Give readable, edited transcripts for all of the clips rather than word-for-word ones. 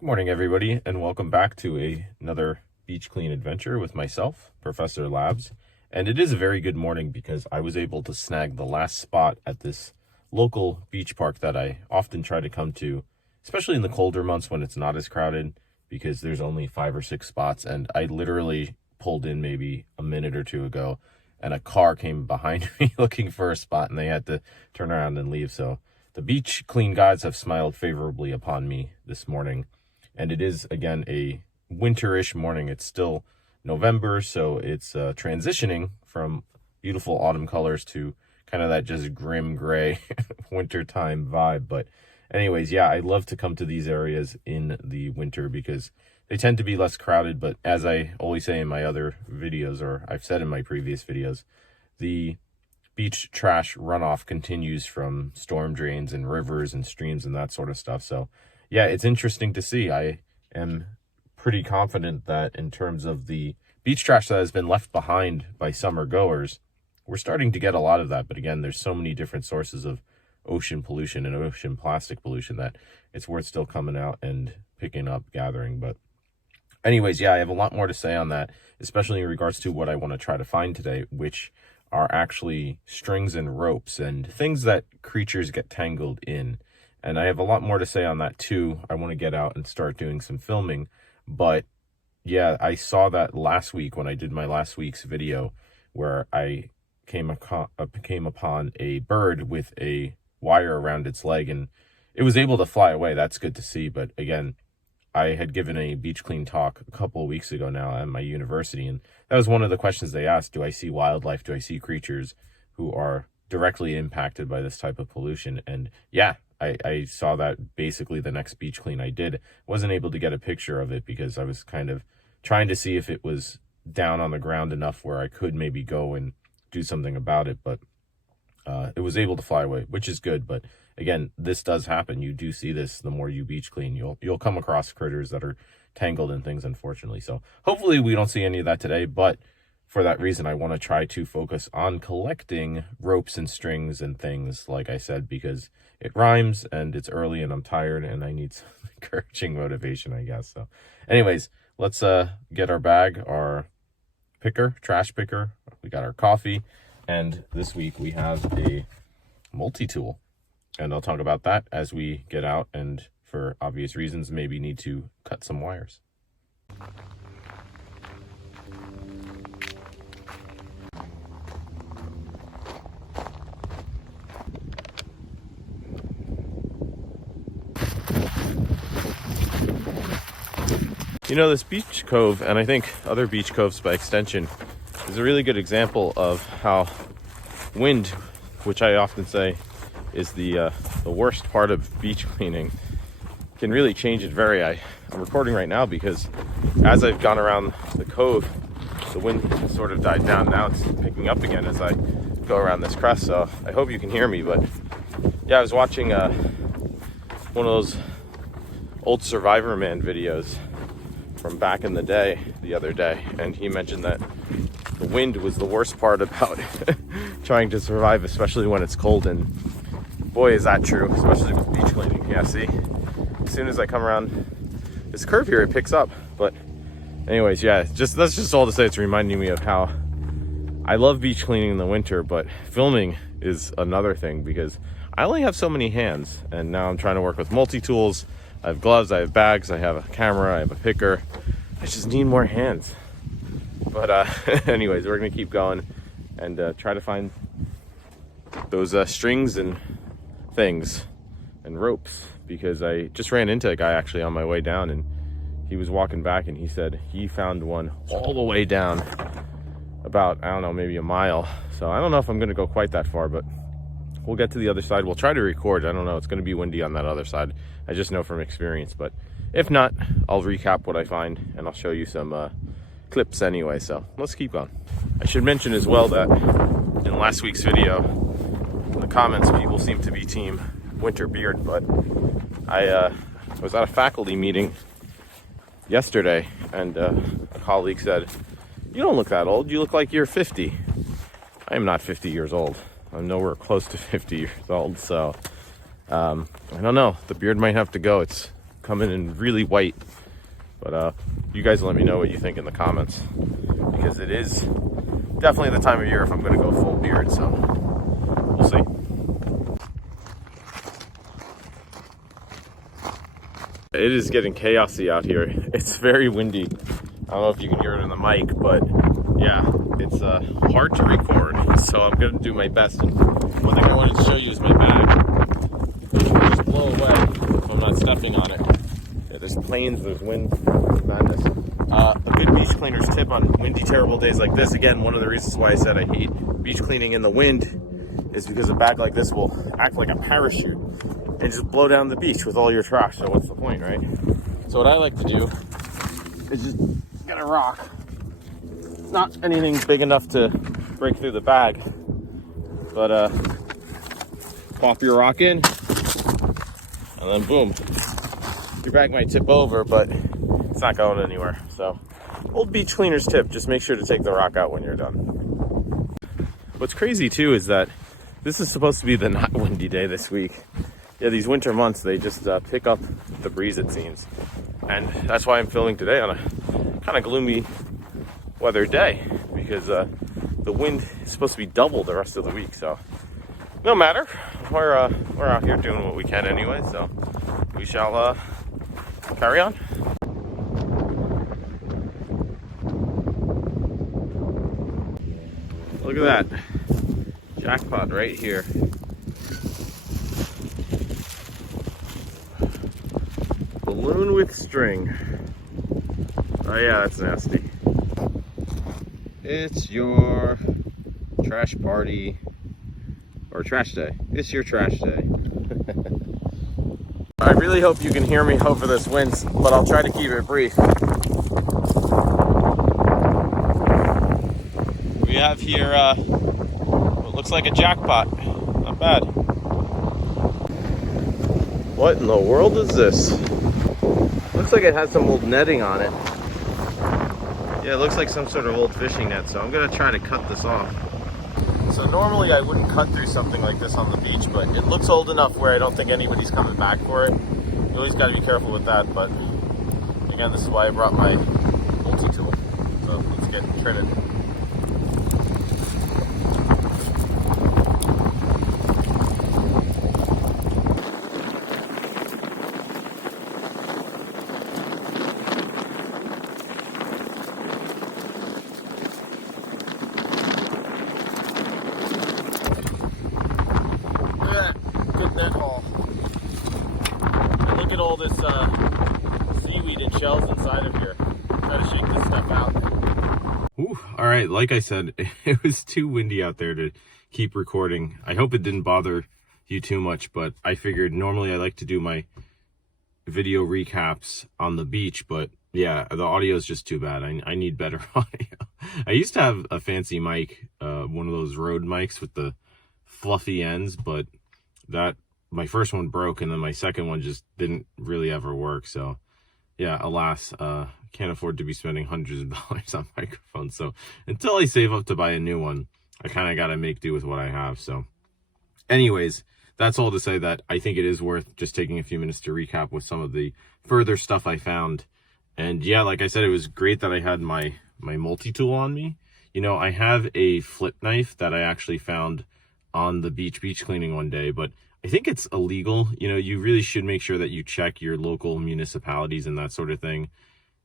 Good morning, everybody, and welcome back to another beach clean adventure with myself, Professor Labs. And it is a very good morning because I was able to snag the last spot at this local beach park that I often try to come to, especially in the colder months when it's not as crowded, because there's only 5 or 6 spots. And I literally pulled in maybe a minute or two ago, and a car came behind me looking for a spot, and they had to turn around and leave. So the beach clean gods have smiled favorably upon me this morning. And it is, again, a winterish morning. It's still November, so it's transitioning from beautiful autumn colors to kind of that just grim gray wintertime vibe. But anyways, yeah, I love to come to these areas in the winter because they tend to be less crowded. But as I always say in my other videos, or I've said in my previous videos, the beach trash runoff continues from storm drains and rivers and streams and that sort of stuff. So yeah, it's interesting to see. I am pretty confident that in terms of the beach trash that has been left behind by summer goers, we're starting to get a lot of that. But again, there's so many different sources of ocean pollution and ocean plastic pollution that it's worth still coming out and picking up, gathering. But anyways, yeah, I have a lot more to say on that, especially in regards to what I want to try to find today, which are actually strings and ropes and things that creatures get tangled in. And I have a lot more to say on that too. I want to get out and start doing some filming. But yeah, I saw that last week when I did my last week's video where I came upon a bird with a wire around its leg, and it was able to fly away. That's good to see. But again, I had given a beach clean talk a couple of weeks ago now at my university, and that was one of the questions they asked. Do I see wildlife? Do I see creatures who are directly impacted by this type of pollution? And yeah, I saw that basically the next beach clean I did. Wasn't able to get a picture of it because I was kind of trying to see if it was down on the ground enough where I could maybe go and do something about it. But it was able to fly away, which is good. But again, this does happen. You do see this the more you beach clean. You'll come across critters that are tangled in things, unfortunately. So hopefully we don't see any of that today. But for that reason, I want to try to focus on collecting ropes and strings and things, like I said, because it rhymes and it's early and I'm tired and I need some encouraging motivation, I guess. So anyways, let's get our bag, our picker, trash picker. We got our coffee. And this week we have a multi-tool. And I'll talk about that as we get out and, for obvious reasons, maybe need to cut some wires. You know, this beach cove, and I think other beach coves by extension, is a really good example of how wind, which I often say is the worst part of beach cleaning, can really change it. I'm recording right now because as I've gone around the cove, the wind sort of died down. Now it's picking up again as I go around this crest, so I hope you can hear me. But yeah, I was watching one of those old Survivor Man videos from back in the day the other day, and he mentioned that the wind was the worst part about trying to survive, especially when it's cold. And boy, is that true, especially with beach cleaning. Yeah, see, as soon as I come around this curve here, it picks up. But anyways, yeah, that's just all to say it's reminding me of how I love beach cleaning in the winter, but filming is another thing because I only have so many hands, and now I'm trying to work with multi-tools. I have gloves, I have bags, I have a camera, I have a picker. I just need more hands. But anyways, we're gonna keep going and try to find those strings and things and ropes, because I just ran into a guy actually on my way down, and he was walking back and he said he found one all the way down about, I don't know, maybe a mile. So I don't know if I'm gonna go quite that far, but we'll get to the other side. We'll try to record. I don't know. It's going to be windy on that other side. I just know from experience. But if not, I'll recap what I find and I'll show you some clips anyway. So let's keep going. I should mention as well that in last week's video, in the comments, people seem to be team winter beard. But I was at a faculty meeting yesterday, and a colleague said, "You don't look that old. You look like you're 50. I am not 50 years old. I'm nowhere close to 50 years old, so I don't know. The beard might have to go. It's coming in really white. But you guys let me know what you think in the comments, because it is definitely the time of year if I'm going to go full beard, so we'll see. It is getting chaosy out here. It's very windy. I don't know if you can hear it in the mic, but yeah, it's hard to record, so I'm going to do my best. And one thing I wanted to show you is my bag. Just blow away if I'm not stepping on it. Yeah, there's planes, there's wind, there's madness. A good beach cleaner's tip on windy, terrible days like this. Again, one of the reasons why I said I hate beach cleaning in the wind is because a bag like this will act like a parachute and just blow down the beach with all your trash. So what's the point, right? So what I like to do is just get a rock. It's not anything big enough to break through the bag, but pop your rock in, and then boom. Your bag might tip over, but it's not going anywhere. So, old beach cleaner's tip, just make sure to take the rock out when you're done. What's crazy too is that this is supposed to be the not windy day this week. Yeah, these winter months, they just pick up the breeze, it seems. And that's why I'm filming today on a kind of gloomy weather day, because the wind is supposed to be double the rest of the week. So no matter, we're out here doing what we can anyway, so we shall carry on. Look at that jackpot right here. Balloon with string. Oh yeah, that's nasty. It's your trash party, or trash day. It's your trash day. I really hope you can hear me over this wind, but I'll try to keep it brief. We have here what looks like a jackpot. Not bad. What in the world is this? Looks like it has some old netting on it. Yeah, it looks like some sort of old fishing net, so I'm gonna try to cut this off. So normally I wouldn't cut through something like this on the beach, but it looks old enough where I don't think anybody's coming back for it. You always gotta be careful with that, but again, this is why I brought my multi-tool. So let's get treated. Good net haul. And look at all this seaweed and shells inside of here. Gotta shake this stuff out. Ooh, all right, like I said, it was too windy out there to keep recording. I hope it didn't bother you too much, but I figured normally I like to do my video recaps on the beach, but yeah, the audio is just too bad. I need better audio. I used to have a fancy mic, one of those Rode mics with the fluffy ends, but that my first one broke, and then my second one just didn't really ever work. So yeah, alas, can't afford to be spending hundreds of dollars on microphones. So until I save up to buy a new one, I kind of got to make do with what I have. So anyways, that's all to say that I think it is worth just taking a few minutes to recap with some of the further stuff I found. And yeah, like I said, it was great that I had my multi-tool on me. You know, I have a flip knife that I actually found on the beach cleaning one day, but I think it's illegal. You know, you really should make sure that you check your local municipalities and that sort of thing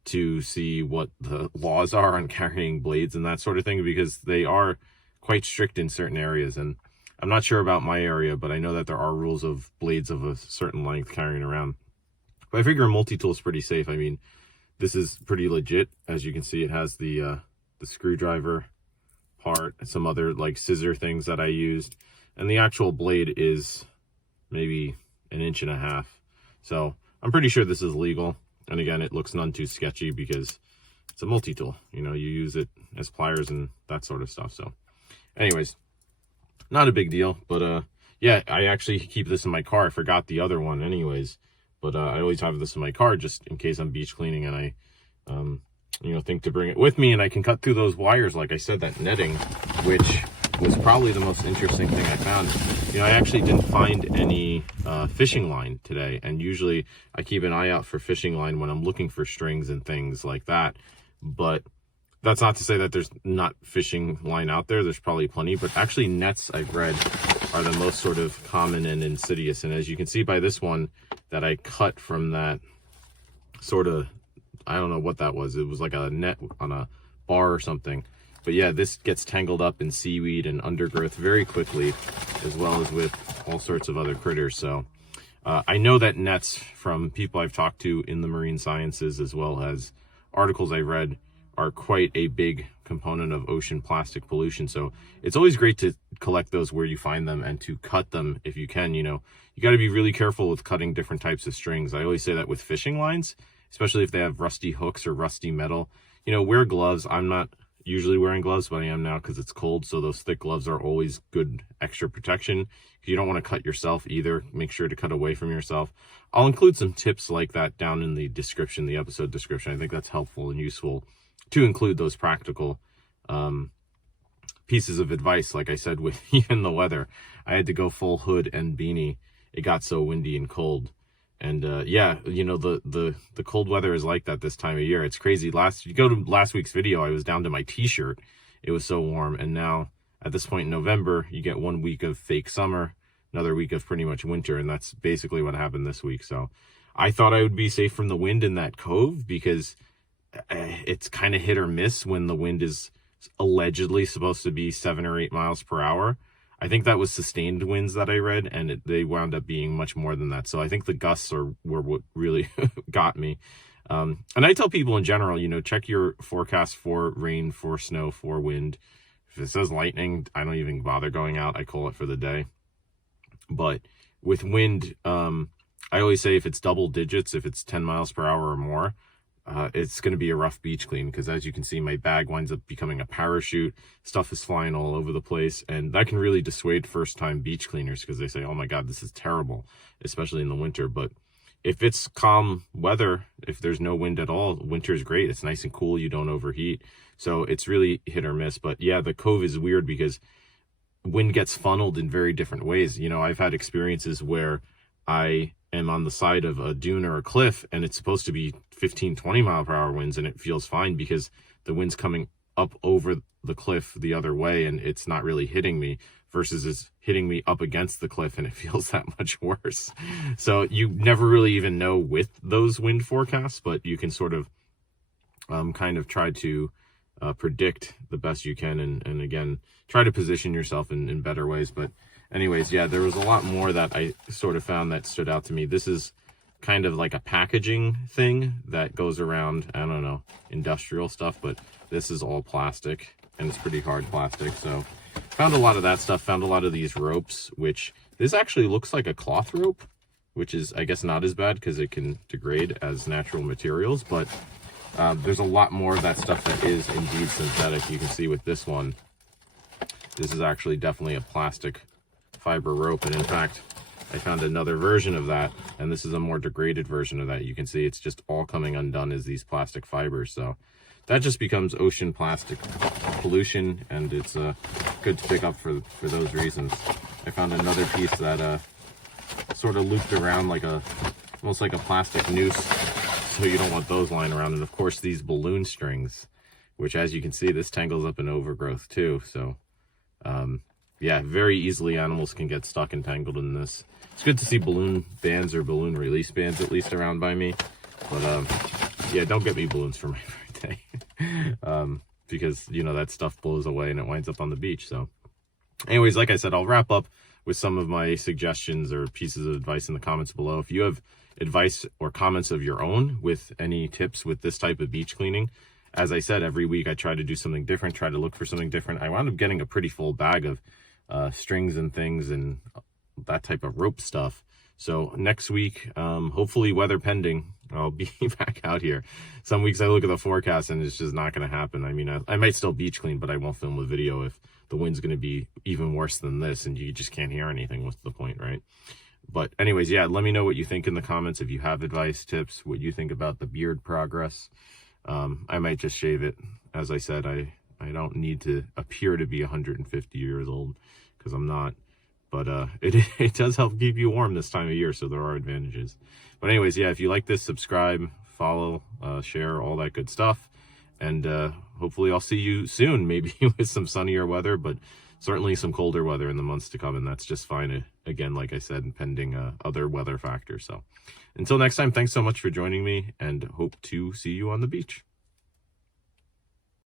to see what the laws are on carrying blades and that sort of thing, because they are quite strict in certain areas. And I'm not sure about my area, but I know that there are rules of blades of a certain length carrying around. But I figure a multi-tool is pretty safe. I mean, this is pretty legit. As you can see, it has the screwdriver part, some other like scissor things that I used, and the actual blade is maybe 1.5 inches. So I'm pretty sure this is legal. And again, it looks none too sketchy because it's a multi-tool. You know, you use it as pliers and that sort of stuff. So anyways, not a big deal. But yeah, I actually keep this in my car. I forgot the other one anyways, but I always have this in my car just in case I'm beach cleaning and I you know, think to bring it with me, and I can cut through those wires, like I said, that netting, which was probably the most interesting thing I found. I actually didn't find any fishing line today, and usually I keep an eye out for fishing line when I'm looking for strings and things like that. But that's not to say that there's not fishing line out there. There's probably plenty, but actually nets, I've read, are the most sort of common and insidious. And as you can see by this one that I cut from that sort of, I don't know what that was. It was like a net on a bar or something. But yeah, this gets tangled up in seaweed and undergrowth very quickly, as well as with all sorts of other critters. So I know that nets, from people I've talked to in the marine sciences, as well as articles I've read, are quite a big component of ocean plastic pollution. So it's always great to collect those where you find them and to cut them if you can. You got to be really careful with cutting different types of strings. I always say that with fishing lines, especially if they have rusty hooks or rusty metal. Wear gloves. I'm not usually wearing gloves, but I am now because it's cold. So those thick gloves are always good extra protection. You don't want to cut yourself either. Make sure to cut away from yourself. I'll include some tips like that down in the description, the episode description. I think that's helpful and useful to include those practical pieces of advice. Like I said, with even the weather, I had to go full hood and beanie. It got so windy and cold. And yeah, the cold weather is like that this time of year. It's crazy. You go to last week's video, I was down to my t-shirt. It was so warm. And now at this point in November, you get 1 week of fake summer, another week of pretty much winter. And that's basically what happened this week. So I thought I would be safe from the wind in that cove, because it's kind of hit or miss when the wind is allegedly supposed to be 7 or 8 miles per hour. I think that was sustained winds that I read, and they wound up being much more than that. So I think the gusts were what really got me. And I tell people in general, check your forecast for rain, for snow, for wind. If it says lightning, I don't even bother going out. I call it for the day. But with wind, I always say if it's double digits, if it's 10 miles per hour or more, it's going to be a rough beach clean, because as you can see, my bag winds up becoming a parachute. Stuff is flying all over the place, and that can really dissuade first-time beach cleaners, because they say, oh my God, this is terrible, especially in the winter. But if it's calm weather, if there's no wind at all, winter is great. It's nice and cool. You don't overheat. So it's really hit or miss. But yeah, the cove is weird because wind gets funneled in very different ways. I've had experiences where I am on the side of a dune or a cliff, and it's supposed to be 15-20 mile per hour winds, and it feels fine because the wind's coming up over the cliff the other way, and it's not really hitting me, versus it's hitting me up against the cliff, and it feels that much worse. So you never really even know with those wind forecasts, but you can sort of kind of try to predict the best you can, and again, try to position yourself in better ways. But anyways, yeah, there was a lot more that I sort of found that stood out to me. This is kind of like a packaging thing that goes around, I don't know, industrial stuff, but this is all plastic, and it's pretty hard plastic. So found a lot of that stuff, found a lot of these ropes, which this actually looks like a cloth rope, which is, I guess, not as bad because it can degrade as natural materials. But there's a lot more of that stuff that is indeed synthetic. You can see with this one, this is actually definitely a plastic fiber rope. And in fact, I found another version of that, and this is a more degraded version of that. You can see it's just all coming undone as these plastic fibers. So that just becomes ocean plastic pollution, and it's good to pick up for those reasons. I found another piece that sort of looped around like almost like a plastic noose, so you don't want those lying around. And of course, these balloon strings, which, as you can see, this tangles up in overgrowth too. So yeah, very easily animals can get stuck and tangled in this. It's good to see balloon bands or balloon release bands at least around by me. But yeah, don't get me balloons for my birthday. Because, that stuff blows away and it winds up on the beach. So anyways, like I said, I'll wrap up with some of my suggestions or pieces of advice in the comments below. If you have advice or comments of your own with any tips with this type of beach cleaning, as I said, every week I try to do something different, try to look for something different. I wound up getting a pretty full bag of strings and things and that type of rope stuff. So next week, hopefully weather pending, I'll be back out here. Some weeks I look at the forecast and it's just not going to happen. I mean, I might still beach clean, but I won't film a video if the wind's going to be even worse than this and you just can't hear anything. What's the point, right? But anyways, yeah, let me know what you think in the comments. If you have advice, tips, what you think about the beard progress. I might just shave it. As I said, I don't need to appear to be 150 years old, because I'm not. But it does help keep you warm this time of year, so there are advantages. But anyways, yeah, if you like this, subscribe, follow, share, all that good stuff. And hopefully I'll see you soon, maybe with some sunnier weather, but certainly some colder weather in the months to come, and that's just fine. Again, like I said, pending other weather factors. So until next time, thanks so much for joining me, and hope to see you on the beach.